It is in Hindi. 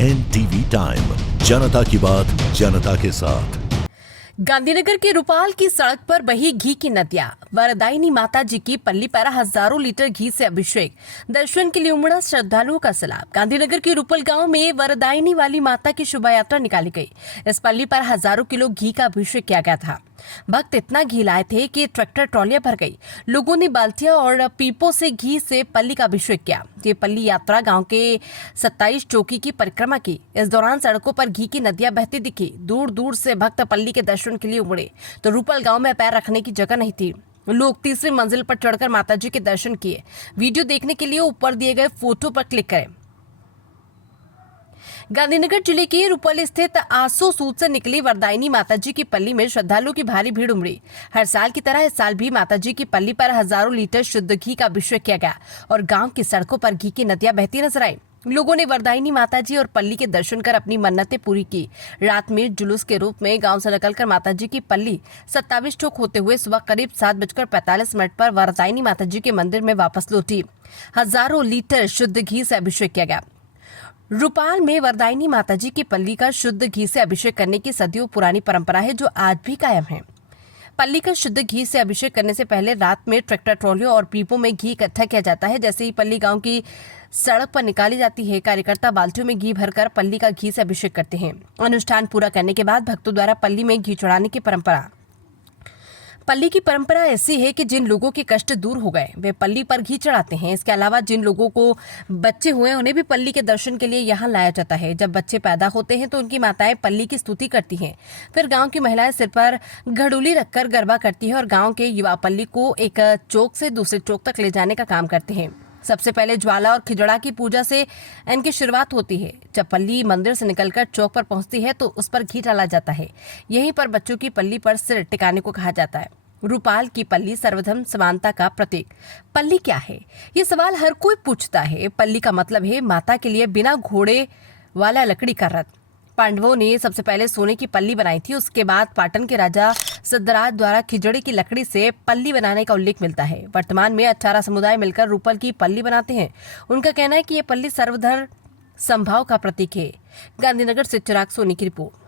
NTV टाइम, जनता की बात जनता के साथ। गांधीनगर के रूपाल की सड़क पर बही घी की नदियां। वरदायिनी माता जी की पल्ली पर हजारों लीटर घी से अभिषेक। दर्शन के लिए उमड़ा श्रद्धालुओं का सैलाब। गांधीनगर के रूपल गांव में वरदायिनी वाली माता की शोभा यात्रा निकाली गई। इस पल्ली पर हजारों किलो घी का अभिषेक किया गया था। भक्त इतना घी लाए थे कि ट्रैक्टर ट्रॉलियां भर गई। लोगों ने बाल्टियां और पीपों से घी से पल्ली का अभिषेक किया। ये पल्ली यात्रा गांव के 27 चौकी की परिक्रमा की। इस दौरान सड़कों पर घी की नदियां बहती दिखी। दूर दूर से भक्त पल्ली के दर्शन के लिए उमड़े तो रूपल गांव में पैर रखने की जगह नहीं थी। लोग तीसरी मंजिल पर चढ़कर माताजी के दर्शन किए। वीडियो देखने के लिए ऊपर दिए गए फोटो पर क्लिक करें। गांधीनगर जिले के रूपल स्थित आसो सूद से निकली वरदायिनी माताजी की पल्ली में श्रद्धालुओं की भारी भीड़ उमड़ी। हर साल की तरह इस साल भी माताजी की पल्ली पर हजारों लीटर शुद्ध घी का अभिषेक किया गया और गांव की सड़कों पर घी की नदियां बहती नजर आई। लोगों ने वरदायिनी माताजी और पल्ली के दर्शन कर अपनी मन्नतें पूरी की। रात में जुलूस के रूप में गांव से निकलकर माताजी की पल्ली 27 चौक होते हुए सुबह करीब 7:45 पर वरदायिनी माताजी के मंदिर में वापस लौटी। हजारों लीटर शुद्ध घी से अभिषेक किया गया। रूपाल में वरदायिनी माताजी की पल्ली का शुद्ध घी से अभिषेक करने की सदियों पुरानी परंपरा है जो आज भी कायम है। पल्ली का शुद्ध घी से अभिषेक करने से पहले रात में ट्रैक्टर ट्रॉलियों और पीपों में घी इकट्ठा किया जाता है। जैसे ही पल्ली गांव की सड़क पर निकाली जाती है, कार्यकर्ता बाल्टियों में घी भरकर पल्ली का घी से अभिषेक करते हैं। अनुष्ठान पूरा करने के बाद भक्तों द्वारा पल्ली में घी चढ़ाने की परंपरा। पल्ली की परंपरा ऐसी है कि जिन लोगों के कष्ट दूर हो गए वे पल्ली पर घी चढ़ाते हैं। इसके अलावा जिन लोगों को बच्चे हुए उन्हें भी पल्ली के दर्शन के लिए यहाँ लाया जाता है। जब बच्चे पैदा होते हैं तो उनकी माताएं पल्ली की स्तुति करती हैं। फिर गांव की महिलाएं सिर पर घड़ोली रखकर गरबा करती है और गांव के युवा पल्ली को एक चौक से दूसरे चौक तक ले जाने का काम करते हैं। सबसे पहले ज्वाला और खिजड़ा की पूजा से इनकी शुरुआत होती है। जब पल्ली मंदिर से निकलकर चौक पर पहुंचती है तो उस पर घी डाला जाता है। यहीं पर बच्चों की पल्ली पर सिर टिकाने को कहा जाता है। रूपाल की पल्ली सर्वधर्म समानता का प्रतीक। पल्ली क्या है, ये सवाल हर कोई पूछता है। पल्ली का मतलब है माता के लिए बिना घोड़े वाला लकड़ी का रथ। पांडवों ने सबसे पहले सोने की पल्ली बनाई थी। उसके बाद पाटन के राजा सिद्धराज द्वारा खिजड़े की लकड़ी से पल्ली बनाने का उल्लेख मिलता है। वर्तमान में 18 समुदाय मिलकर रूपल की पल्ली बनाते हैं। उनका कहना है कि यह पल्ली सर्वधर्म समभाव का प्रतीक है। गांधीनगर से चिराग सोनी की रिपोर्ट।